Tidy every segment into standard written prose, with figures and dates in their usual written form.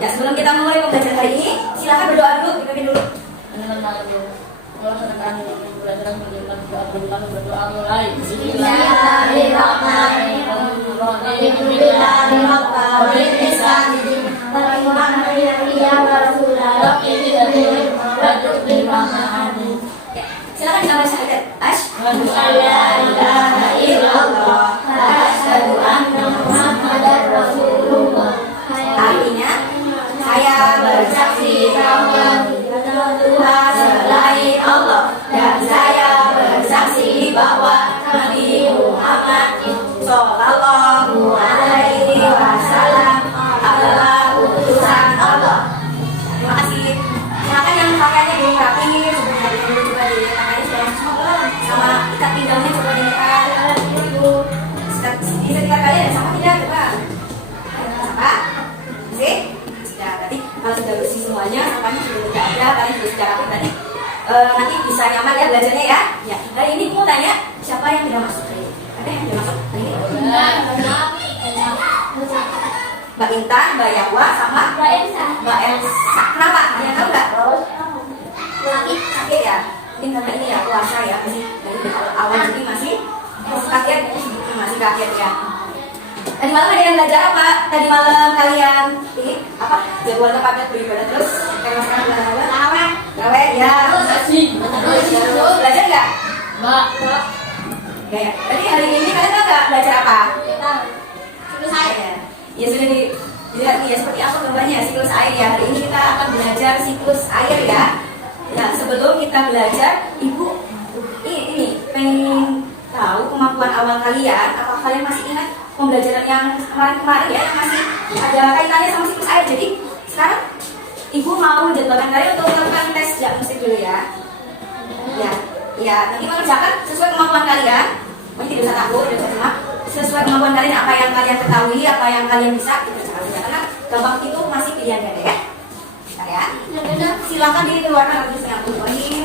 Ya, sebelum kita mulai pembelajaran hari ini, silakan berdoa dulu, dipimpin dulu. Silakan kita baca syahadat. Asyhadu an la ilaha illallah wa asyhadu anna Muhammadar Rasulullah. Artinya, saya bersaksi bahwa Tuhan selain Allah, dan saya bersaksi bahwa Nabi Muhammad Sallallahu Alaihi Wasallam adalah utusan Allah. Terima kasih. Silakan yang pakaiannya belum rapi, coba di tangannya sama ikat pinggangnya coba diikat. Bisa ikat kalian ya, sama tidak coba. Sama? Masih? Sudah, berarti kalau sudah bersih semuanya, apanya sudah tidak ada, kalian sudah secara rapi tadi. Nanti bisa nyaman ya belajarnya ya. Ya, hari ini aku mau tanya siapa yang tidak masuk hari ini? Ada yang tidak masuk hari ini? Mbak Intan, Mbak Yawa, sama Mbak Elsa. Mbak Elsa, kenapa? Ada yang tahu nggak? Sakit ya? Mungkin karena ini ya puasa ya, masih dari awal jadi masih kaget, masih kaget ya. Tadi malam ada yang belajar apa? Tadi malam kalian ini apa? Jadwal tempatnya beribadah terus kayak masakan belajar Raweh ya. Belajar nggak? Mbak. Ya. Berarti hari ini kalian tahu nggak belajar apa? Siklus air ya. Ya sudah dilihat nih ya seperti apa gambarnya siklus air ya. Hari ini kita akan belajar siklus air ya. Nah sebelum kita belajar, ibu ini pengen tahu kemampuan awal kalian. Apa kalian masih ingat pembelajaran yang kemarin ya yang masih ada kaitannya sama siklus air? Jadi sekarang ibu mau menjadwalkan kalian untuk melakukan tes diagnostik dulu ya. Ya, nanti mengerjakan sesuai kemampuan kalian. Tidak usah takut, tidak usah cemas. Sesuai kemampuan kalian, apa yang kalian ketahui, apa yang kalian bisa, dikerjakan saja. Karena gampang itu masih pilihan ganda ya. Bentar ya. Silakan dikeluarkan atau setengah ini.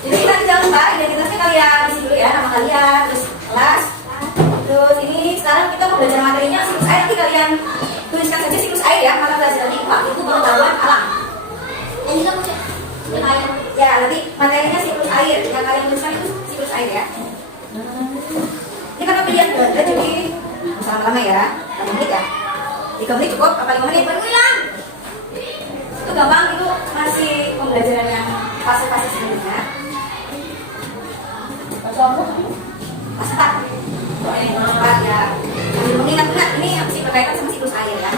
Jadi kita jangan lupa identitasnya kalian isi dulu ya, nama kalian, terus kelas. Terus ini sekarang kita mau belajar materinya siklus air. Nanti kalian tuliskan saja siklus air ya, mata pelajaran IPA itu pengetahuan alam. Ya, nanti materinya siklus air. Yang kalian tuliskan itu siklus air ya. Ini karena pilihan ganda jadi lama-lama ya. 3 menit ya. 3 menit cukup, apa 5 menit? Baru hilang. Itu gampang, itu masih pembelajaran yang fase-fase sebelumnya. Fase 4 ya. Mengingat-ingat ini yang masih berkaitan sama siklus air ya.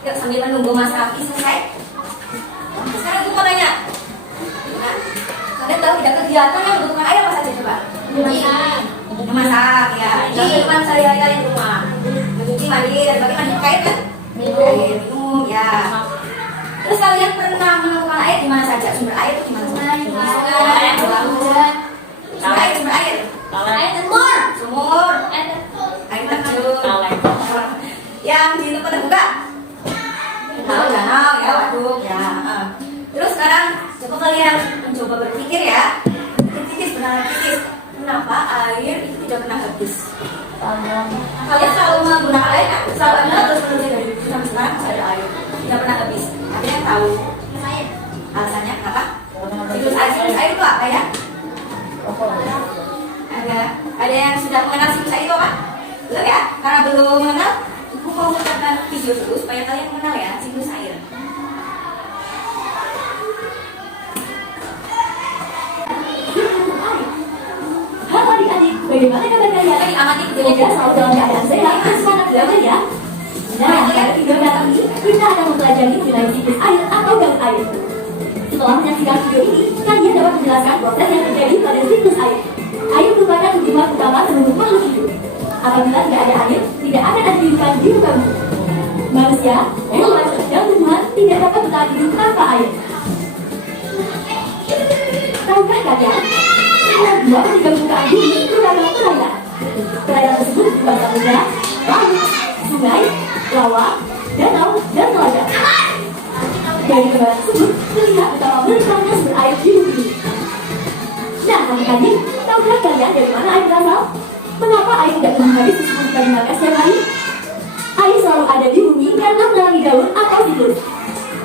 Yuk sambil menunggu Mas Raffi selesai. Sekarang ibu mau nanya. Nah, kalian tahu tidak kegiatan yang membutuhkan air apa saja coba? Memasak ya. Ini cuma sehari-hari kalian di rumah. Mencuci, mandi, dan bagaimana pakai air kan? Minum ya. Terus kalian pernah menemukan air di mana saja? Sumber air itu di mana? Sungai, sumber air. Sumur, air terjun. Yang di tempat terbuka. Danau ya, waduk ya. Terus sekarang coba kalian mencoba berpikir ya. Benar kritis. Kenapa air itu tidak pernah habis? Kalian selalu menggunakan air kan? Selalu ada terus menerus dari dulu sampai sekarang masih ada air. Tidak pernah habis. Ada yang tahu alasannya kenapa? Siklus air itu apa ya? Ada yang sudah mengenal siklus air itu apa? Belum ya? Karena belum mengenal, aku mau mencatat video dulu supaya kalian mengenal ya siklus air. Halo adik-adik, bagaimana kabar kalian? Amati Semoga selalu dalam keadaan sehat dan semangat belajar ya. terjadi mengenai siklus air atau daun air. Setelah menyaksikan video ini, kalian dapat menjelaskan proses yang terjadi pada siklus air. Air merupakan tujuan utama seluruh makhluk hidup. Apabila tidak ada air, tidak akan ada kehidupan di muka bumi. Manusia, hewan, dan tumbuhan tidak dapat bertahan hidup tanpa air. Tahukah kalian? Setelah 2/3 permukaan bumi merupakan perairan. Perairan tersebut berupa samudra, laut, sungai, rawa, danau, dan telaga. Dari gambaran tersebut, terlihat betapa melimpahnya sumber air di bumi ini. Nah, adik-adik, tahukah kalian dari mana air berasal? Mengapa air tidak pernah habis meskipun kita gunakan setiap hari? Air selalu ada di bumi karena melalui daun atau siklus.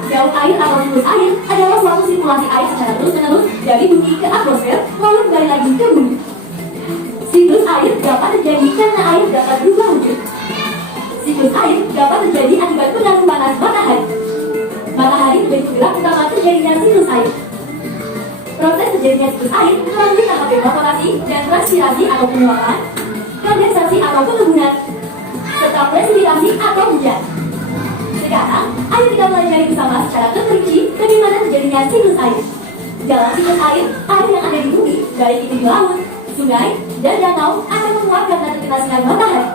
Daun air atau siklus air adalah suatu sirkulasi air secara terus-menerus dari bumi ke atmosfer, lalu kembali lagi ke bumi. Siklus air dapat terjadi karena air dapat berubah wujud. Siklus air dapat terjadi akibat pengaruh panas matahari. Matahari menjadi penggerak utama terjadinya siklus air. Proses terjadinya siklus air melalui tahap evaporasi dan transpirasi atau penguapan, kondensasi atau pengembunan, serta presipitasi atau hujan. Sekarang, ayo kita pelajari bersama secara terperinci bagaimana terjadinya siklus air. Dalam siklus air yang ada di bumi, baik itu di laut, sungai, dan danau akan menguap karena terkena sinar matahari.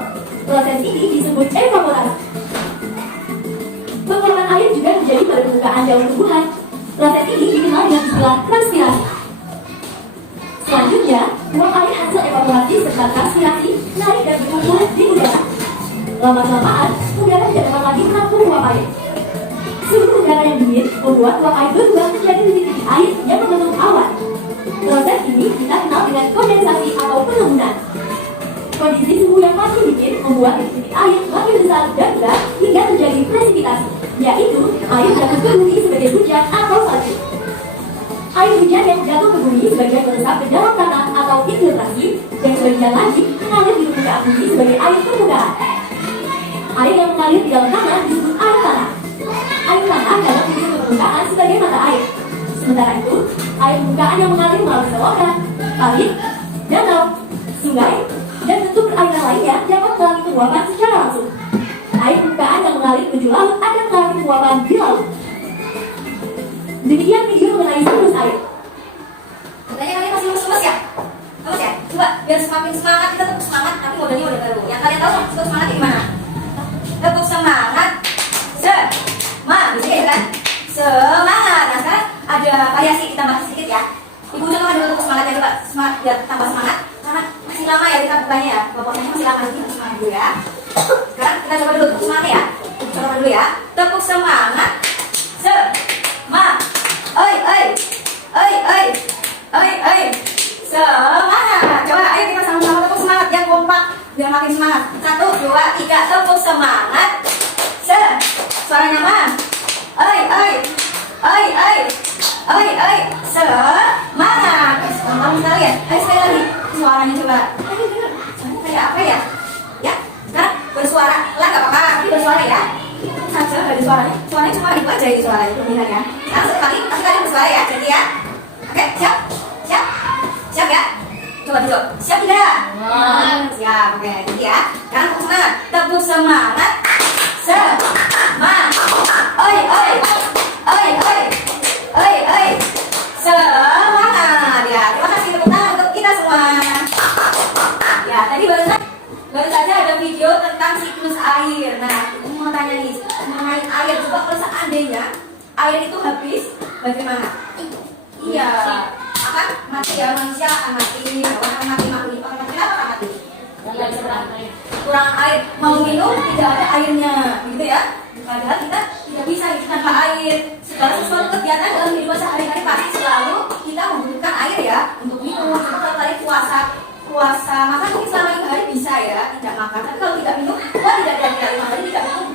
Proses ini disebut evaporasi. Penguapan air juga terjadi pada permukaan daun tumbuhan. Proses ini dikenal dengan istilah transpirasi. Selanjutnya, uap air hasil evaporasi serta transpirasi naik dan berkumpul di udara. Lama-kelamaan, udara tidak dapat lagi menampung uap air. Suhu udara yang dingin membuat uap air berubah menjadi titik-titik air yang membentuk awan. Proses ini kita kenal dengan kondensasi atau pengembunan. Kondisi suhu yang makin dingin membuat titik-titik air makin besar dan berat hingga terjadi presipitasi, yaitu air jatuh ke bumi sebagai hujan atau salju. Air hujan yang jatuh ke bumi sebagian meresap ke dalam tanah atau infiltrasi, dan sebagian lagi mengalir di permukaan bumi sebagai air permukaan. Air yang mengalir di dalam tanah disebut air tanah. Air tanah dapat turun ke permukaan sebagai mata air. Sementara itu, air permukaan yang mengalir melalui selokan, parit, danau, sungai, dan bentuk perairan lainnya dapat melalui penguapan secara langsung. Air permukaan yang mengalir menuju laut akan melalui penguapan di laut. Demikian video mengenai siklus air. Katanya kalian masih lemes ya? Lemes ya? Coba biar semakin semangat, kita tetap semangat, tapi modalnya udah baru. Yang kalian tahu tetap semangat di mana? Tetap semangat. Bisa ya kan? Semangat. Nah sekarang ada variasi, kita bahas sedikit ya. Ibu coba ada tetap semangatnya, coba semangat biar tambah semangat. Karena masih lama ya kita bukanya ya. Bapaknya masih lama, jadi harus semangat dulu ya. Sekarang kita coba dulu tepuk semangat ya. Coba dulu ya. Tepuk semangat. Semangat. Coba ayo kita sama-sama tepuk semangat yang kompak biar makin semangat. 1, 2, 3 tepuk semangat. Suaranya mah. Semangat. Gampang sekali ya. Ayo sekali lagi. Suaranya coba. Suaranya kayak apa ya? Ya. Sekarang bersuara. Lah enggak apa-apa, tapi bersuara ya. Saja dari suaranya. Suaranya cuma itu aja ini suaranya pemilihannya. Sekarang sekali bersuara ya. Jadi ya. Oke, siap? Siap ya? Coba duduk. Siap tidak? Siap. Oke, jadi ya. Sekarang tepuk semangat. Tepuk semangat. Semangat. Semangat. Ya, terima kasih tepuk tangan untuk kita semua. Ya, tadi baru saja ada video tentang siklus air. Nah, aku mau tanya nih mengenai air. Coba kalau seandainya air itu habis, bagaimana? Iya, akan mati ya, manusia akan mati, hewan akan mati, makhluk hidup akan mati. Kenapa akan mati? Kurang air, mau minum tidak ada airnya, gitu ya. Padahal kita tidak bisa hidup tanpa air. Segala sesuatu kegiatan dalam kehidupan sehari-hari pasti selalu kita membutuhkan air ya untuk minum. Seperti tadi puasa makan mungkin selama 5 hari bisa ya tidak makan. Tapi kalau tidak minum, tidak 5 hari tidak minum.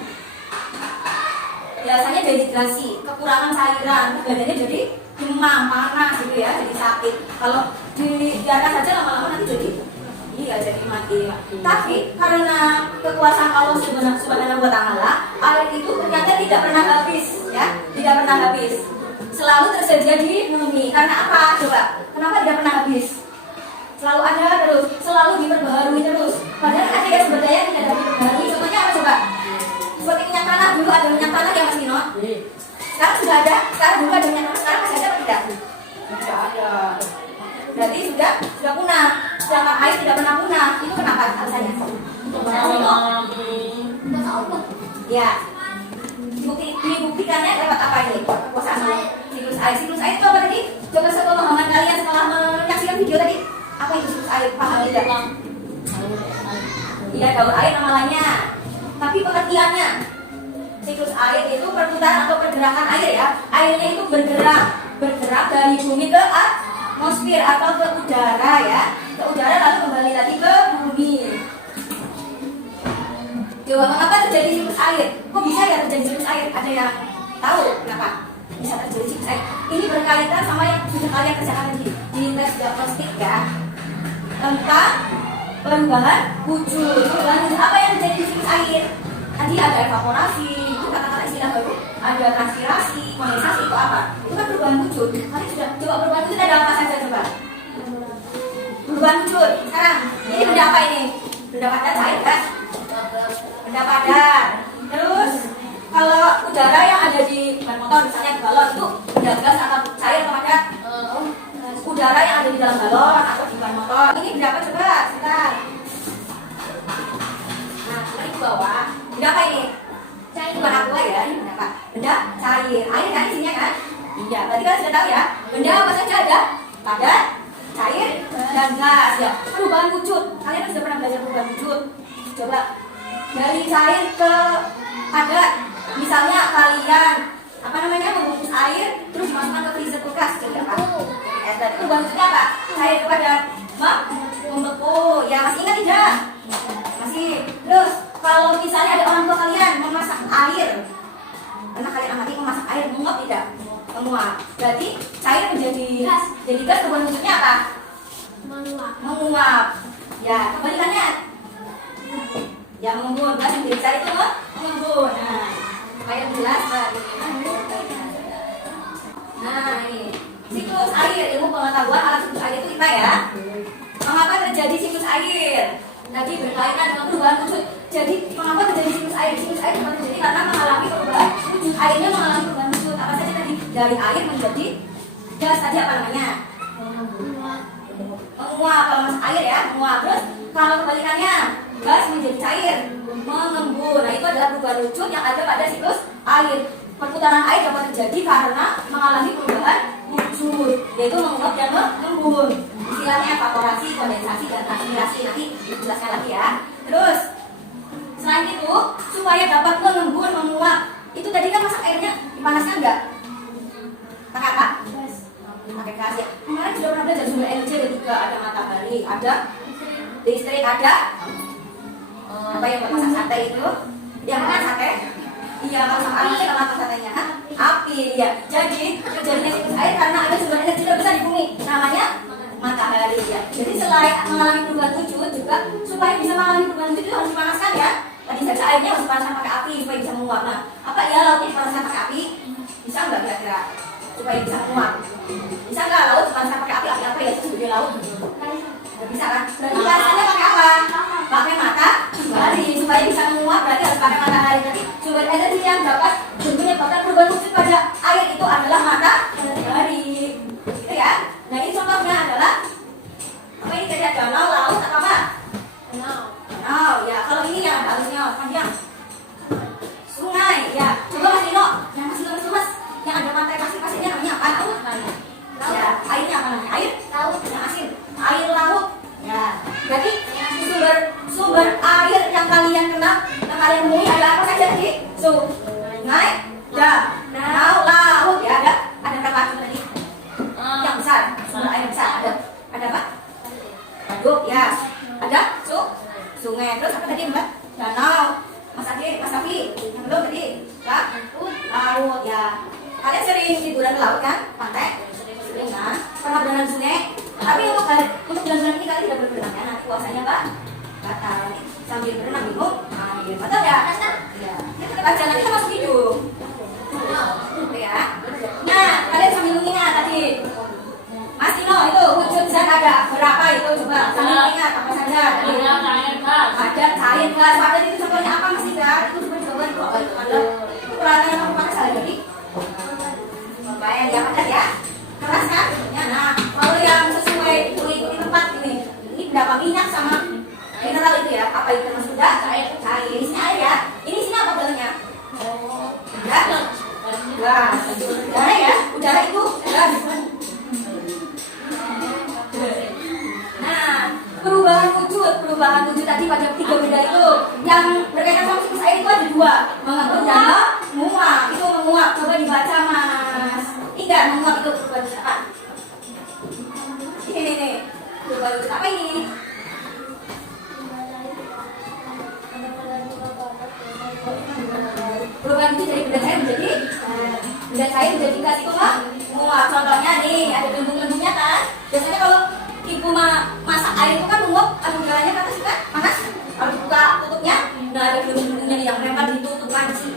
Biasanya dehidrasi, kekurangan cairan, badannya jadi demam, panas gitu ya, jadi sakit. Kalau dibiarkan saja lama-lama nanti jadi mati. Tapi karena kekuasaan Allah Subhanahu wa Ta'ala, air itu ternyata tidak pernah habis ya, tidak pernah habis. Selalu tersedia di bumi. Karena apa? Coba, kenapa tidak pernah habis? Selalu ada terus, selalu diperbaharui terus. Padahal ada yang sebenarnya tidak dapat diperbaharui. Contohnya apa coba? Seperti minyak tanah, dulu ada minyak tanah ya Mas Nino. Ya, dibuktikannya lewat apa ini? Perkosaan siklus air. Siklus air itu apa tadi? Coba sepemahaman kalian setelah menyaksikan video tadi. Apa itu siklus air? Paham tidak? Iya, daur air nama lainnya. Tapi pengertiannya, siklus air itu perputaran atau pergerakan air ya. Airnya itu bergerak dari bumi ke atmosfer atau ke udara ya. Ke udara lalu kembali lagi ke bumi. Coba mengapa terjadi siklus air? Kok bisa ya terjadi siklus air? Ada yang tahu kenapa bisa terjadi siklus air? Ini berkaitan sama yang sudah kalian kerjakan di tes diagnostik ya, tentang perubahan wujud. Perubahan wujud apa yang terjadi di siklus air? Tadi ada evaporasi, itu kata-kata istilah baru. Ada transpirasi, kondensasi, itu apa? Itu kan perubahan wujud. Kalian sudah coba perubahan wujud ada apa saja coba? Perubahan wujud. Sekarang ini benda apa ini? Benda padat air kan? Benda padat. Terus kalau udara yang ada di ban motor misalnya balon itu benda gas atau cair atau padat? Udara yang ada di dalam balon atau di ban motor. Ini benda apa coba? Sebentar. Nah, ini ke bawah. Benda apa ini? Cair. Bukan aqua ya, ini benda apa? Benda cair. Air kan isinya kan? Iya, berarti kalian sudah tahu ya. Benda apa saja ada? Padat, cair, dan gas ya. Perubahan wujud. Kalian kan sudah pernah belajar perubahan wujud. Coba dari cair ke padat. Misalnya kalian membungkus air terus dimasukkan ke freezer kulkas jadi apa? Berarti perubahan wujudnya apa? Cair ke padat, membeku. Ya masih ingat tidak? Masih. Terus kalau misalnya ada orang tua kalian memasak air, karena kalian amati memasak air menguap tidak? Menguap. Berarti cair menjadi gas. Jadi gas perubahan wujudnya apa? Menguap. Ya kebalikannya. Ya mengembun. Gas yang jadi cair itu mengembun. Nah, supaya jelas Nah ini siklus air, ilmu pengetahuan alat siklus air itu kita ya. Mengapa terjadi siklus air? Tadi berkaitan dengan perubahan wujud. Jadi mengapa terjadi siklus air? Siklus air dapat terjadi karena mengalami perubahan wujud. Airnya mengalami perubahan wujud. Apa saja tadi? Dari air menjadi gas tadi apa namanya? Menguap. Kalau masuk air ya menguap. Terus kalau kebalikannya gas menjadi cair, mengembun. Nah itu adalah perubahan wujud yang ada pada siklus air. Perputaran air dapat terjadi karena mengalami perubahan wujud, yaitu menguap dan mengembun. Istilahnya evaporasi, kondensasi, dan transpirasi. Nanti dijelaskan lagi ya. Terus selain itu, supaya dapat mengembun, menguap, itu tadi kan masak airnya dipanaskan enggak? Pakai apa? Pakai gas ya. Kemarin sudah pernah belajar sumber energi ada 3, ada matahari, ada listrik, ada apa yang buat masak sate itu? Yang makan sate? Iya, masak api, masak satenya api ya. Jadi terjadinya siklus air karena ada sumber energi terbesar di bumi, namanya matahari ya. Jadi selain mengalami perubahan wujud juga, supaya bisa mengalami perubahan wujud itu harus dipanaskan ya. Tadi saja airnya harus dipanaskan pakai api supaya bisa menguap. Nah, apa ya lautnya dipanaskan pakai api? Bisa nggak kira-kira? Supaya bisa menguap. Bisa nggak laut dipanaskan pakai api? Api apa ya? Itu sebagai laut. Nggak bisa kan? Berarti panaskannya pakai apa? Pakai matahari supaya bisa menguap. Berarti harus pakai matahari. Jadi sumber energi yang dapat menyebabkan perubahan wujud pada air itu adalah matahari. Gitu ya. Nah ini contohnya adalah apa ini tadi ada danau, laut atau apa? Danau ya. Kalau ini yang ada alusnya panjang sungai ya. Coba Mas Dino, yang masih lemas-lemas, yang ada pantai pasir-pasirnya namanya apa? Ya, airnya apa namanya? Air laut yang asin. Air laut ya. Jadi sumber air yang kalian kenal, yang kalian temui ada apa saja tadi? Sungai, danau, laut ya. Ada berapa tadi? Yang besar, sumber air besar ada apa? Waduk ya. Ada sungai. Terus apa tadi Mbak? Danau. Mas Afi, yang belum tadi? Laut ya. Kalian sering liburan ke laut kan? Pantai? Sering kan? Pernah berenang sungai? Tapi untuk berenang ini kalian tidak berenang ya. Nanti puasanya Pak batal. Sambil berenang minum air. Betul ya? Iya. Ini tetap aja nanti kita masuk hidung. Ya. Nah, kalian sambil mengingat tadi. Mas Tino itu wujud zat ada berapa itu coba sambil mengingat apa saja? Ada cair gas. Ada itu contohnya apa Mas Tino? Itu coba dicoba kok. Ada peralatan yang kamu pakai sehari-hari. Bayang ya padat ya. Keras kan? Ya, nah, kalau yang sesuai mengikuti tempat ini berapa minyak sama mineral itu ya? Apa itu termasuk gas? Cair. Ini air ya. Ini isinya apa sebenarnya? gas. Udara ya, udara itu gas. Nah, perubahan wujud tadi pada 3 benda itu yang berkaitan sama siklus air itu ada 2, mengembun dan menguap. Itu menguap, coba dibaca Mas. Tidak, menguap itu perubahan wujud apa? Ini perubahan wujud apa ini? Perubahan wujud dari benda cair menjadi gas itu menguap. Contohnya nih, ada gelembung-gelembungnya kan? Biasanya kalau ibu masak air itu kan menguap, ada udaranya ke atas kan? Panas. Kalau dibuka tutupnya, nah ada gelembung-gelembungnya yang lempar ditutup panci.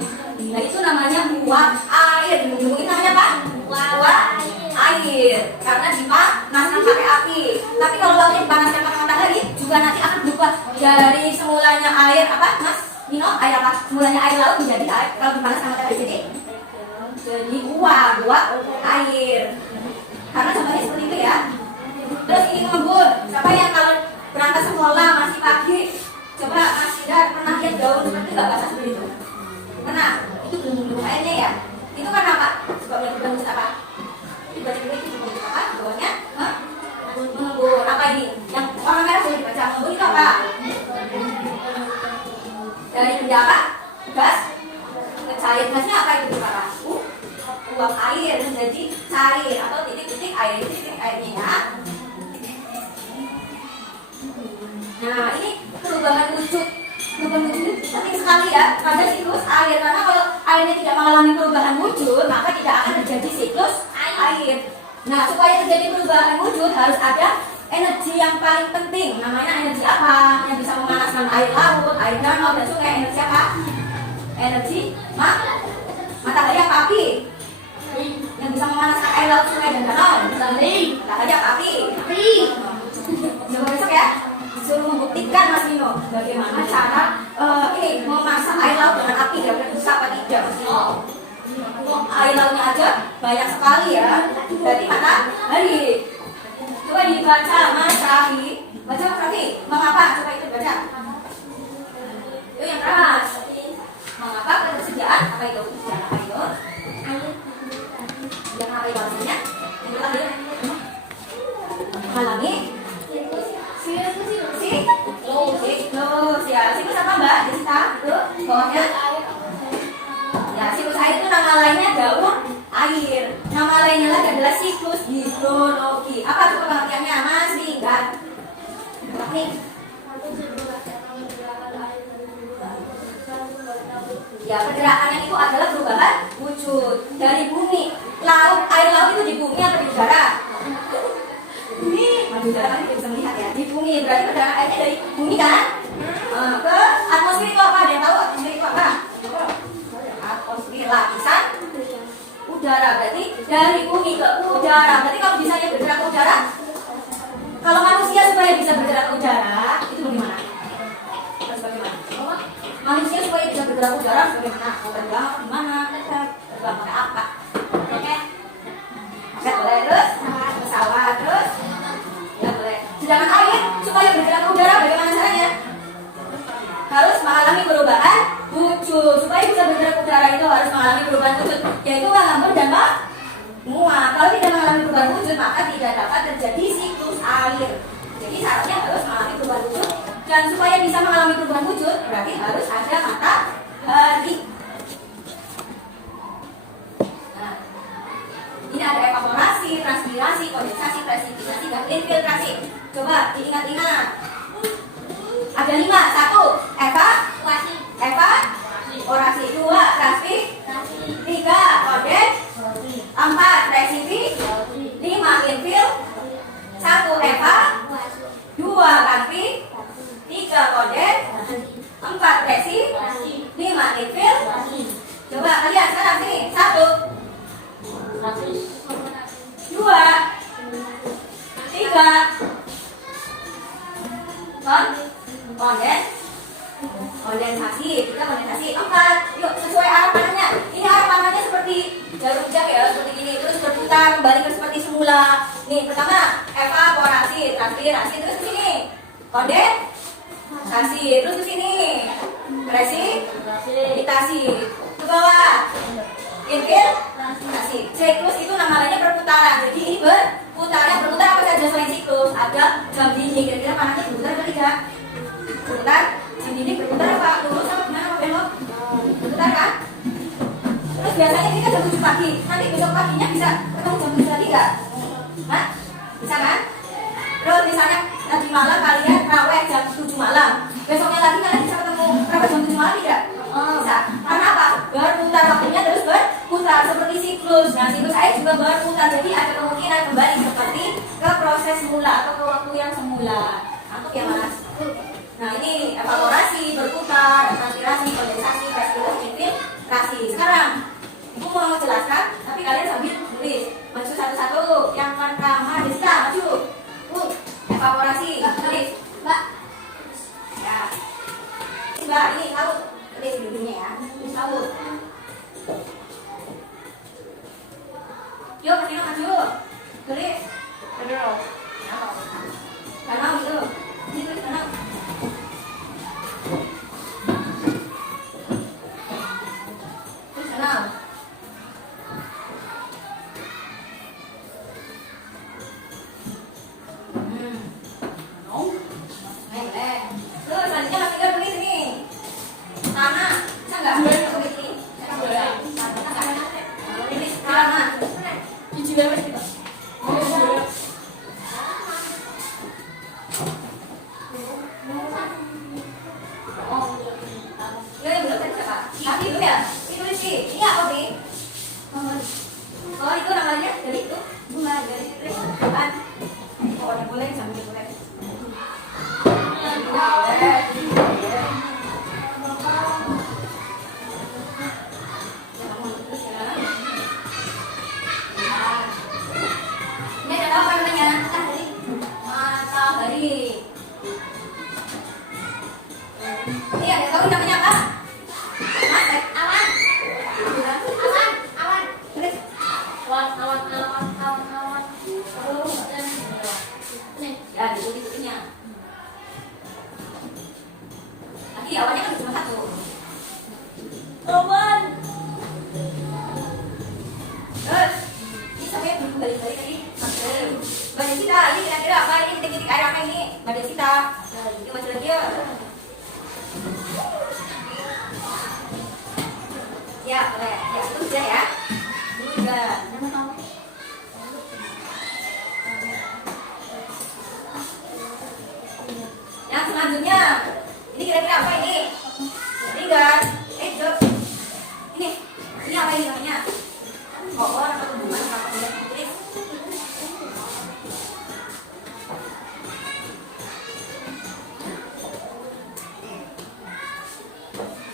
Nah itu namanya uap air. Gelembung itu namanya apa? Uap air. Karena dipanaskan pakai api. Tapi kalau lautnya dipanaskan pakai matahari, juga nanti akan berubah dari semulanya air apa, Mas? Nino, air apa? Semulanya air laut menjadi air kalau dipanaskan matahari jadi uap air. Karena contohnya seperti itu ya. Terus ini mengembun. Siapa yang kalau berangkat sekolah masih pagi, coba Mas Sidar pernah lihat daun seperti nggak basah seperti itu? Pernah? Itu gelembung airnya ya. Itu karena apa? Sebabnya bergabung apa? Tiba-tiba itu bergabung apa? Bawahnya mengembun. Apa ini? Yang warna merah boleh dibaca. Mengembun itu apa? Dari benda apa? Gas. Cair. Gasnya apa itu Pak? Uap air menjadi cair atau titik-titik air, titik airnya ya. Nah ini perubahan wujud penting sekali ya pada siklus air, karena kalau airnya tidak mengalami perubahan wujud maka tidak akan terjadi siklus air. Nah supaya terjadi perubahan wujud harus ada energi yang paling penting. Namanya energi apa? Yang bisa memanaskan air laut, air danau dan sungai. Energi apa? Energi matahari apa api? Yang bisa memanaskan air laut, sungai dan danau. Matahari apa api? Coba besok ya suruh membuktikan Mas Nino bagaimana cara ini memasak air laut dengan api, dan bisa apa tidak Mas Nino? Air lautnya aja banyak sekali ya. Berarti matahari. Coba dibaca Mas Raffi. Baca Mas Raffi. Mengapa? Coba itu baca. Itu yang keras. Mengapa ketersediaan apa itu? Apa itu? Yang apa itu maksudnya? Yang kita lihat. Mengalami siklus ya. Siklus apa Mbak? Desta itu bawahnya. Ya, siklus air itu nama lainnya daur air. Nama lainnya lagi adalah siklus hidrologi. Apa tuh pengertiannya? Masih ingat? Nih. Ya, pergerakannya itu adalah perubahan wujud dari bumi. Air laut itu di bumi atau di udara? Bumi. Di udara kan kita bisa melihat ya. Di bumi, berarti pergerakan airnya dari bumi kan? Ke atmosfer itu apa? Ada yang tahu atmosfer itu apa? Atmosfer lapisan udara. Berarti dari bumi ke udara. Berarti kalau bisa ya bergerak ke udara. Kalau manusia supaya bisa bergerak ke udara, itu bagaimana? Harus bagaimana? Manusia supaya bisa bergerak ke udara bagaimana? Terbang gimana? Terbang pakai apa? Roket. Roket boleh, terus pesawat, terus ya boleh. Sedangkan air supaya bergerak ke udara bagaimana caranya? Harus mengalami perubahan wujud. Supaya bisa bergerak ke udara itu harus mengalami perubahan wujud, yaitu mengembun dan menguap. Kalau tidak mengalami perubahan wujud maka tidak dapat terjadi siklus air. Jadi syaratnya harus mengalami perubahan wujud, dan supaya bisa mengalami perubahan wujud berarti harus ada matahari. Nah, ini ada evaporasi, transpirasi, kondensasi, presipitasi, dan infiltrasi. Coba diingat-ingat. Ada 5. 1. Evaporasi. 2. Transpirasi. 3. kondensasi. 4. Presipitasi. 5. infil. 1. evaporasi. 2. transpirasi. 3. kondensasi. 4. presipitasi. 5. infil. Coba kalian sekarang sini. 1. 2. 3. Kondensasi. 3. kondensasi. 4. Yuk sesuai arah panahnya. Ini arah panahnya seperti jarum jam ya, seperti ini. Terus berputar kembali ke seperti semula. Nih pertama evaporasi, transpirasi, terus ke sini kondensasi, terus ke sini presipitasi, ke bawah infiltrasi. Siklus itu nama lainnya perputaran. Jadi ini berputar. Berputar apa saja selain siklus? Ada jam dinding. Kira-kira panasnya berputar atau tidak? Berputar. Jam dinding berputar apa? Lurus apa gimana? Apa belok? Berputar kan? Terus biasanya ini kan jam 7 pagi. Nanti besok paginya bisa ketemu jam 7 lagi nggak? Hah? Bisa kan? Terus misalnya tadi malam kalian raweh jam 7 malam. Besoknya lagi kalian bisa ketemu raweh jam 7 malam tidak? Bisa. Karena apa? Berputar waktunya terus berputar seperti siklus. Nah, siklus air juga berputar. Jadi ada kemungkinan kembali seperti ke proses semula atau ke waktu yang semula. Ngantuk ya Mas? Nah, ini evaporasi, berputar, transpirasi, kondensasi, respirasi, infiltrasi. Sekarang Ibu mau jelaskan, tapi kalian sambil tulis. Maju satu-satu. Yang pertama, Desta, maju. Evaporasi, tulis. Mbak. Ya. Mbak, ini tahu. Tulis dulunya ya. Tulis tahu. Yuk, Mas Dino maju. Tulis. Danau itu. Ini tulis danau. Tulis danau. Terus selanjutnya Mas Tinggal tulis ini. Tanah, bisa nggak? Tulis ini. Tulis tanah. Ya, belum tadi siapa? Kaki itu ya? Ini tulis sih. Ini apa sih? Oh, itu namanya dari itu. Bunga dari itu. Kan? Oh, yang boleh sambil boleh. Ini ada apa namanya? Matahari. Ini ada tahu namanya apa? Awan. Tulis. Ya, ditulis-tulisnya. Nanti awannya kan cuma satu. Awan. Terus, ini sampai balik-balik tadi. Mbak Desita, ini kira-kira apa? Ini titik-titik air apa ini? Mbak Desita. Yuk maju lagi yuk. Ya, boleh. Ya, itu sudah ya. Ini juga. Yang selanjutnya, ini kira-kira apa ini? Trigger. Jok. Ini apa ini namanya? Pohon atau tumbuhan apa boleh tulis?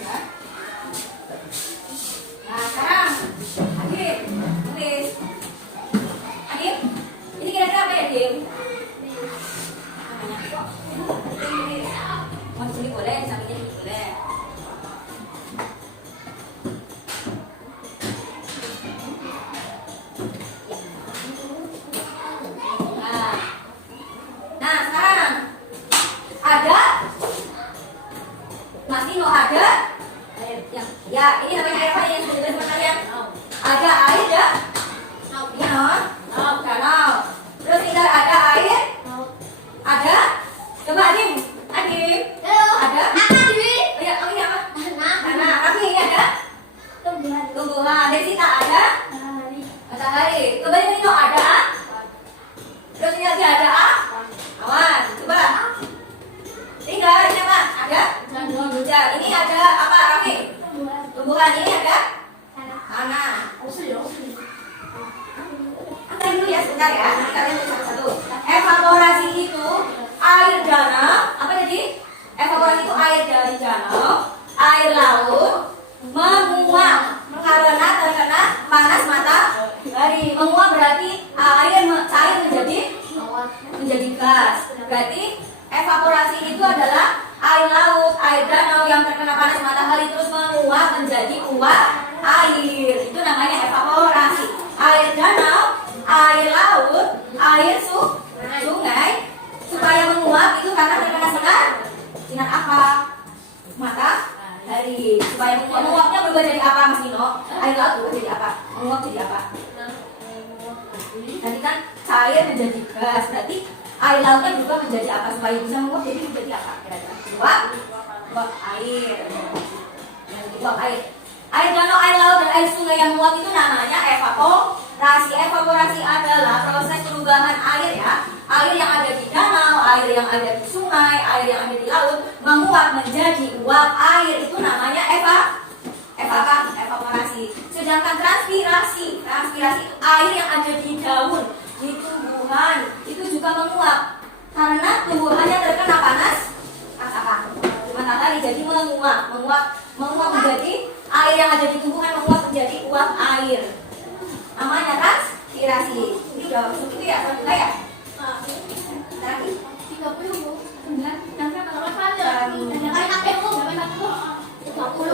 Ya. Nah, sekarang Adib, tulis. Adib, ini kira-kira apa ya, Adib? Namanya kok? Tulis. Mau di sini boleh, di sampingnya sini boleh. Nah, sekarang ada Mas Dino ada yang ya ini namanya air apa yang sudah disebut kalian? Ada air ya? Ini danau. Terus tinggal ada air? Ada? Coba Adim. Ada? Oh ya, ini apa? Tanah. Tapi ini ada? Tumbuhan. Desita ada? Matahari. Kembali Nino ada? Terus ini lagi ada awan. Coba. Tinggal ini apa? Ada? Hujan. Ini ada apa Rafi? Tumbuhan. Ini ada? Tanah. Angkat dulu ya sebentar ya. Nanti kalian tulis satu-satu. Evaporasi itu air danau. Apa tadi? Evaporasi itu air dari danau, air laut menguap karena terkena panas matahari. Menguap berarti air cair menjadi gas. Berarti evaporasi itu adalah air laut, air danau yang terkena panas matahari terus menguap menjadi uap air. Itu namanya evaporasi. Air danau, air laut, air sungai supaya menguap itu karena terkena sinar apa? Matahari. Supaya menguapnya berubah jadi apa Mas Nino? Air laut berubah jadi apa? Menguap jadi apa? Tadi kan cair menjadi gas, berarti air laut kan berubah menjadi apa supaya bisa menguap jadi menjadi apa? Kira-kira uap air. Yang uap air. Air danau, air laut, dan air sungai yang menguap itu namanya evaporasi. Evaporasi adalah proses perubahan air ya. Air yang ada di danau, air yang ada di sungai, air yang ada di laut menguap menjadi uap air, itu namanya evaporasi. Sedangkan transpirasi itu air yang ada di daun, di tumbuhan itu juga menguap karena tumbuhannya terkena panas matahari, jadi menguap menjadi air yang ada di tumbuhan, menguap menjadi uap air, namanya transpirasi. Ini udah masuk itu ya, sampai ya? Lagi 30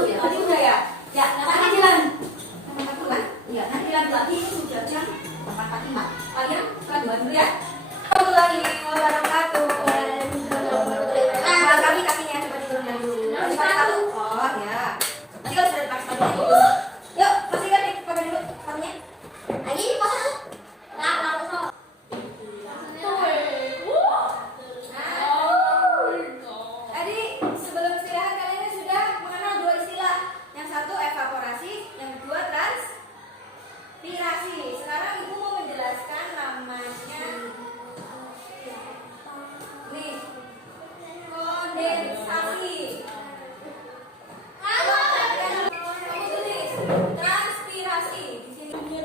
ya, tadi udah ya? Ya, nanti jalan 8.40 kan? Iya, nanti lagi ini sudah jam 8.45. Kalian sholat dua dulu ya. Warahmatullahi wabarakatuh. Nah, kakinya coba diturunkan dulu. Masih pakai sepatu? Oh ya. Nanti kalau sudah pakai sepatunya itu, yuk, masih kan pakai dulu sepatunya. Lagi pasang. Tadi sebelum istirahat kalian sudah mengenal dua istilah. Yang satu evaporasi, yang kedua transpirasi. Sekarang ibu mau menjelaskan namanya nih, kondensasi. Kamu tulis transpirasi. Di sini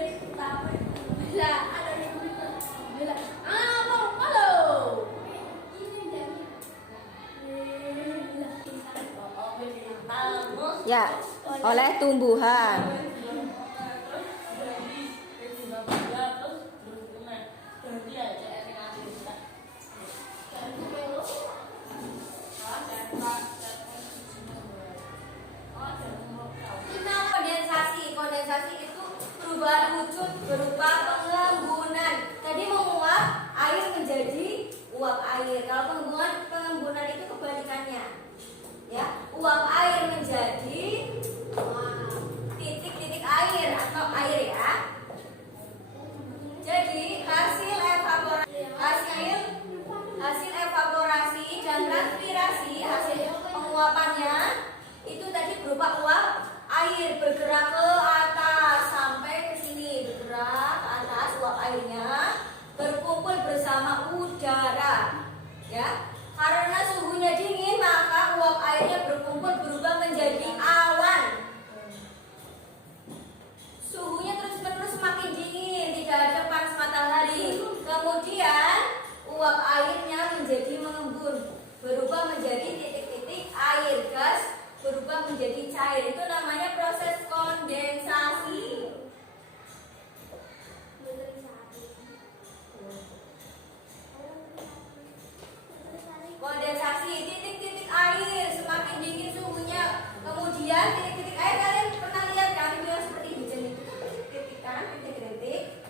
ya, oleh tumbuhan. Kondensasi itu perubahan wujud berupa pengembunan. Tadi menguap air menjadi uap air. Kalau pengembunan itu kebalikannya. Ya, uap air menjadi titik-titik air atau air ya. Jadi hasil evaporasi dan transpirasi, hasil penguapannya itu tadi berupa uap air bergerak ke atas sampai ke sini, bergerak ke atas, uap airnya berkumpul bersama udara ya. Karena suhunya dingin, maka uap airnya berkumpul berubah menjadi awan. Suhunya terus-menerus semakin dingin, tidak ada panas matahari. Kemudian uap airnya menjadi mengembun, berubah menjadi titik-titik air, gas berubah menjadi cair. Itu namanya proses kondensasi. Kondensasi, titik-titik air semakin dingin suhunya. Kemudian titik-titik air, kalian pernah lihat kan yang seperti hujan itu, titik kan, titik-titik.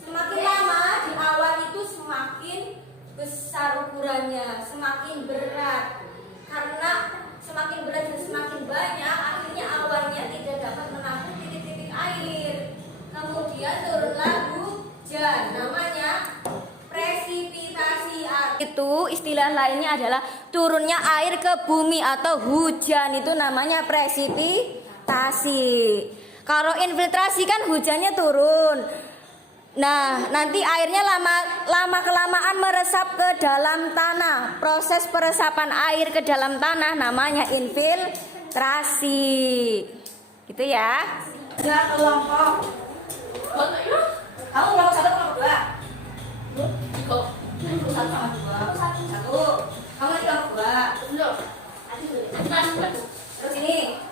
Semakin lama di awan itu semakin besar ukurannya, semakin berat. Karena semakin berat dan semakin banyak, akhirnya awannya tidak dapat menampung titik-titik air. Kemudian turunlah hujan, namanya presipitasi. Itu istilah lainnya adalah turunnya air ke bumi atau hujan, itu namanya presipitasi. Kalau infiltrasi kan hujannya turun. Nah, nanti airnya lama kelamaan meresap ke dalam tanah. Proses peresapan air ke dalam tanah namanya infiltrasi. Gitu ya. Ada kelompok. Kamu kelompok 1 kelompok 2? Satu sama 2. Satu. Kamu lagi kelompok 2. Terus ini.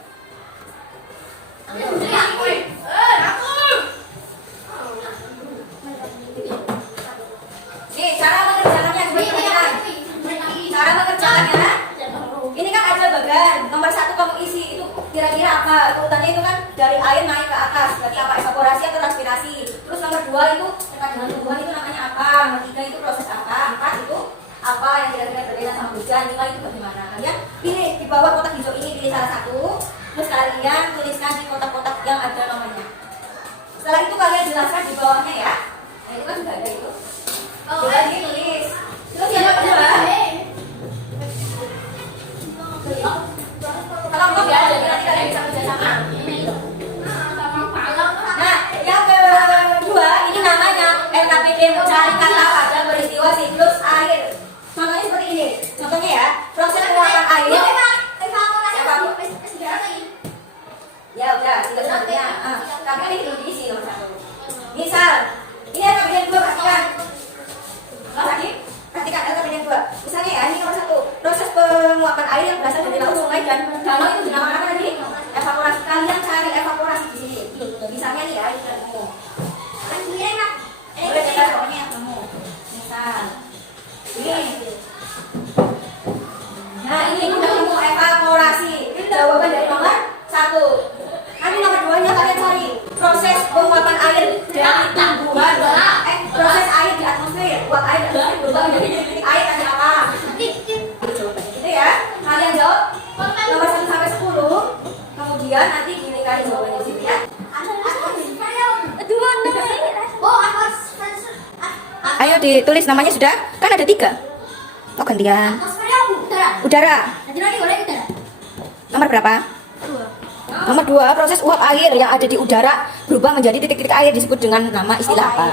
Nih, cara mengerjakannya seperti cara mengerjakannya. Ini kan ada bagan. Nomor 1 kamu isi itu kira-kira apa? Urutannya itu kan dari air naik ke atas. Berarti apa? Evaporasi atau transpirasi. Terus nomor 2 itu terkait dengan tumbuhan itu namanya apa? Nomor 3 itu proses apa? 4 itu apa yang kira-kira berbeda sama hujan? 5 itu bagaimana? Kalian pilih di bawah kotak hijau ini, pilih salah satu. Terus kalian tuliskan di kotak-kotak yang ada nomornya. Setelah itu kalian jelaskan di bawahnya ya. Nah itu kan sudah ada itu. Coba ditulis. Terus yang kedua. Kalau enggak ya, jadi nanti kalian bisa kerja sama. Nah, yang kedua ini namanya LKPD mencari kata pada peristiwa siklus air. Contohnya seperti ini. Contohnya ya, proses penguapan air. Ya udah, tinggal satunya. Tapi ini belum diisi nomor 1. Misal, ini LKPD yang 2 pastikan. Lagi, pastikan LKPD yang 2. Misalnya ya, ini nomor 1. Proses penguapan air yang berasal dari laut, sungai dan danau itu dinamakan apa tadi? Evaporasi. Kalian cari evaporasi di sini. Misalnya nih ya, ini udah nemu. Boleh kita pokoknya yang nemu. Misal, ini. Nah ini udah nemu evaporasi. Jawaban dari nomor 1. Nanti nomor 2-nya kalian cari proses penguapan air dari tumbuhan. Proses air di atmosfer. Uap air di atmosfer berubah menjadi titik air tadi apa? Gitu ya. Kalian jawab nomor 1 sampai 10. Kemudian nanti dikali jawabannya di sini ya. Ayo ditulis namanya sudah. Kan ada 3. Oh gantian. Udara. Nomor berapa? Nomor 2, proses uap air yang ada di udara berubah menjadi titik-titik air disebut dengan nama istilah apa?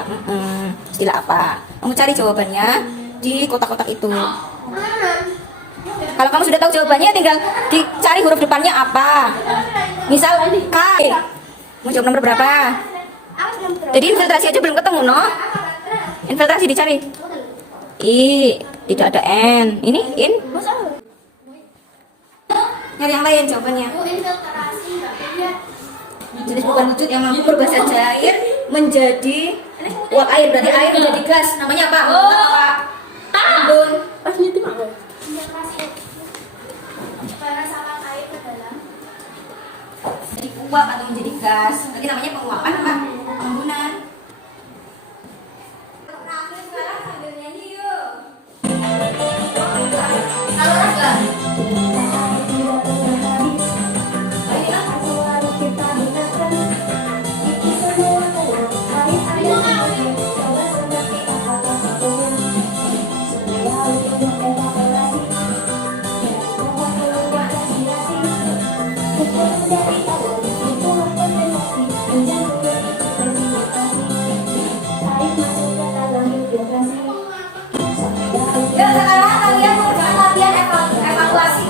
Istilah apa? Kamu cari jawabannya di kotak-kotak itu. Kalau kamu sudah tahu jawabannya, tinggal dicari huruf depannya apa. Misal K. Mau jawab nomor berapa? Jadi infiltrasi aja belum ketemu, no? Infiltrasi dicari. I, tidak ada N. Ini in. Nyari yang lain jawabannya. Jenis bukan wujud yang mampu berubah saja air menjadi uap air, berarti air menjadi gas. Namanya apa? Bun. Jadi uap atau menjadi gas. Nanti namanya penguapan apa? Pembunan. Terakhir sekarang sambil nyanyi yuk. Kalau raga. Ya, sekarang kalian mengerjakan latihan evaluasi.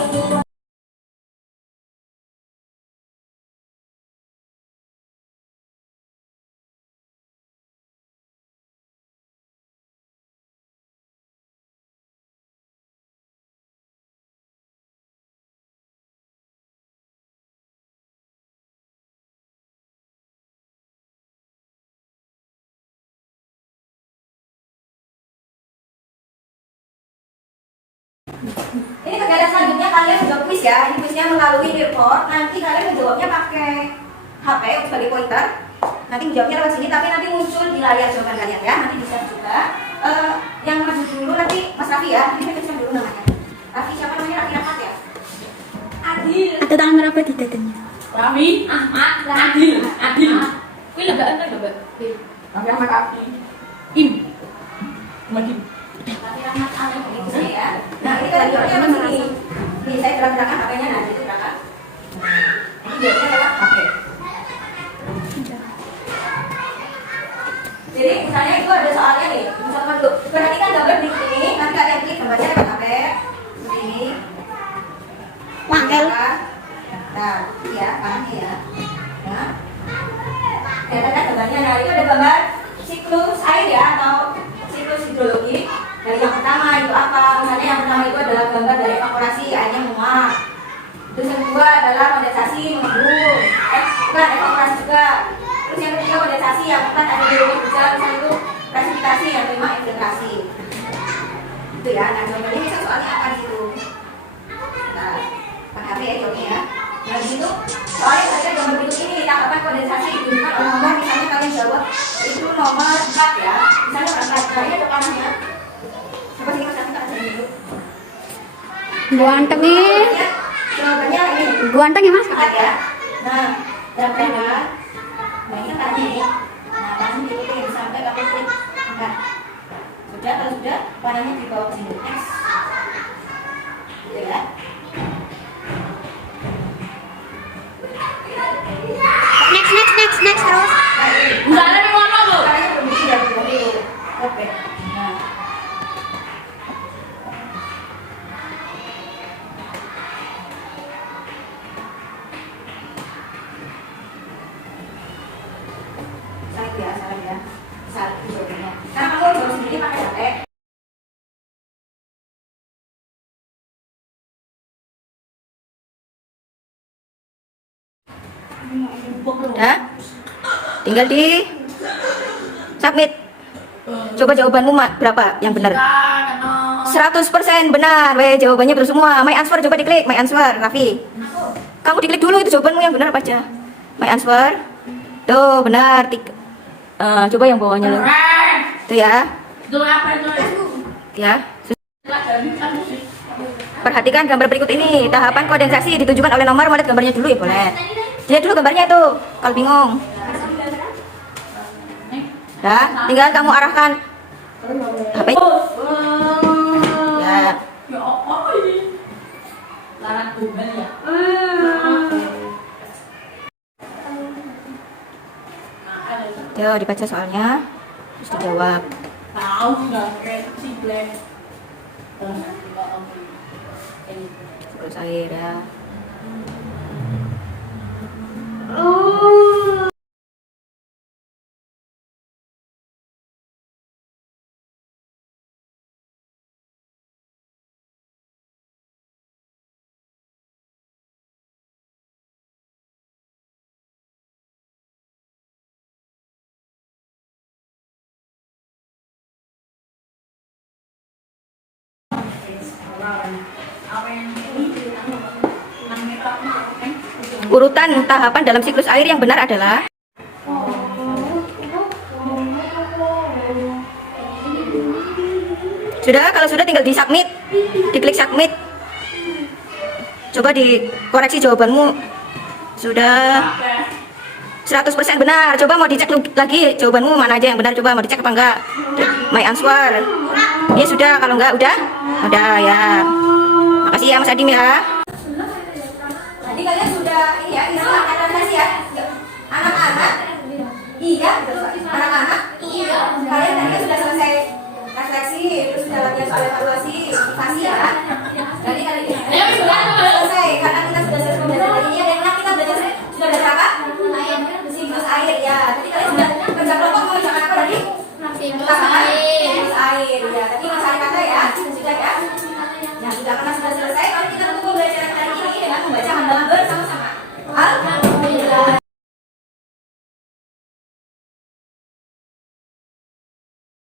Ini kegiatan selanjutnya kalian menjawab kuis ya. Ini kuisnya melalui report. Nanti kalian menjawabnya pakai HP sebagai pointer. Nanti menjawabnya lewat sini, tapi nanti muncul di layar jawaban kalian ya. Nanti bisa juga. Yang maju dulu nanti Mas Raffi ya. Ini kita dulu namanya. Raffi siapa namanya? Raffi Rahmat ya. Adil. Ada tangan merah di dadanya. Raffi Ahmad Adil. Kuwi lembaga entar Mbak. Raffi Ahmad Adil. Im. Makin. Raffi Rahmat Alim gitu ya. Nah ini kalian jawabnya lewat sini. Nih saya gerak-gerakan HP-nya nanti itu gerakan. Ini jawabnya lewat HP. Jadi misalnya itu ada soalnya nih, misalkan dulu perhatikan gambar di sini, nanti kalian klik gambarnya lewat HP seperti ini. Wangkel. Nah, ya, pahami ya. Nah, kelihatan gambarnya. Nah, itu ada gambar siklus air ya atau siklus hidrologi. Dari yang pertama itu apa? Misalnya yang pertama itu adalah gambar dari evaporasi, airnya menguap. Terus yang kedua adalah kondensasi mengembung. Bukan evaporasi juga. Terus yang ketiga kondensasi, yang keempat ada geologi hujan, misalnya itu presipitasi, yang kelima infiltrasi. Itu ya. Nah jawabannya bisa soalnya apa di situ? Nah, pakai HP ya jawabnya ya. Nah di situ soalnya ada gambar berikut ini tanggapan kondensasi ditunjukkan oleh nomor, misalnya kalian jawab itu nomor 4 ya. Misalnya nomor 4, nah ini ada panahnya. Coba sini Mas Raffi tak ajarin dulu. Ganteng nih. Jawabannya ini. Buanteng ya mas? Angkat ya. Nah, dapat ya. Nah, ini tadi. Nah, tangan ditutupin sampai kamu klik. Angkat. Sudah, kalau sudah, panahnya dibawa ke sini. Next. Gitu ya. Next terus. Enggak ada yang ngono loh. Caranya berhenti dari bawah dulu. Oke. Nah. Salah ya. Salah jawabannya. Nah, kamu jawab sendiri pakai HP. Udah? Tinggal di submit. Coba jawabanmu berapa yang benar? 100% benar. Weh, jawabannya benar semua. My answer, coba diklik. My answer, Raffi. Kamu diklik dulu itu jawabanmu yang benar apa aja. My answer. Tuh, benar. Coba yang bawahnya lagi. Tuh ya. Itu apa itu? Ya. Perhatikan gambar berikut ini. Tahapan kondensasi ditunjukkan oleh nomor. Mau lihat gambarnya dulu ya boleh. Lihat dulu gambarnya itu. Kalau bingung. Ya, tinggal kamu arahkan HP. Ya. Ya apa ini? Larang tunggal ya. Yo, dibaca soalnya. Terus dijawab. Tahu nggak kayak si Black. Terus air ya. Urutan tahapan dalam siklus air yang benar adalah sudah, kalau sudah tinggal di submit, diklik submit. Coba dikoreksi jawabanmu. Sudah 100% benar. Coba mau dicek lagi jawabanmu mana aja yang benar, coba mau dicek apa enggak. My answer. Ya sudah, kalau enggak udah ya. Makasih ya Mas Adim ya. Tadi kalian sudah ini ya, ini adaptasi ya. Anak-anak. Iya, anak-anak. Iya. Kalian tadi sudah selesai refleksi, terus sudah latihan soal evaluasi, motivasi ya. Jadi kali ini sudah selesai karena kita sudah selesai belajar hari ini. Dan kita belajar sudah belajar apa? Siklus air ya.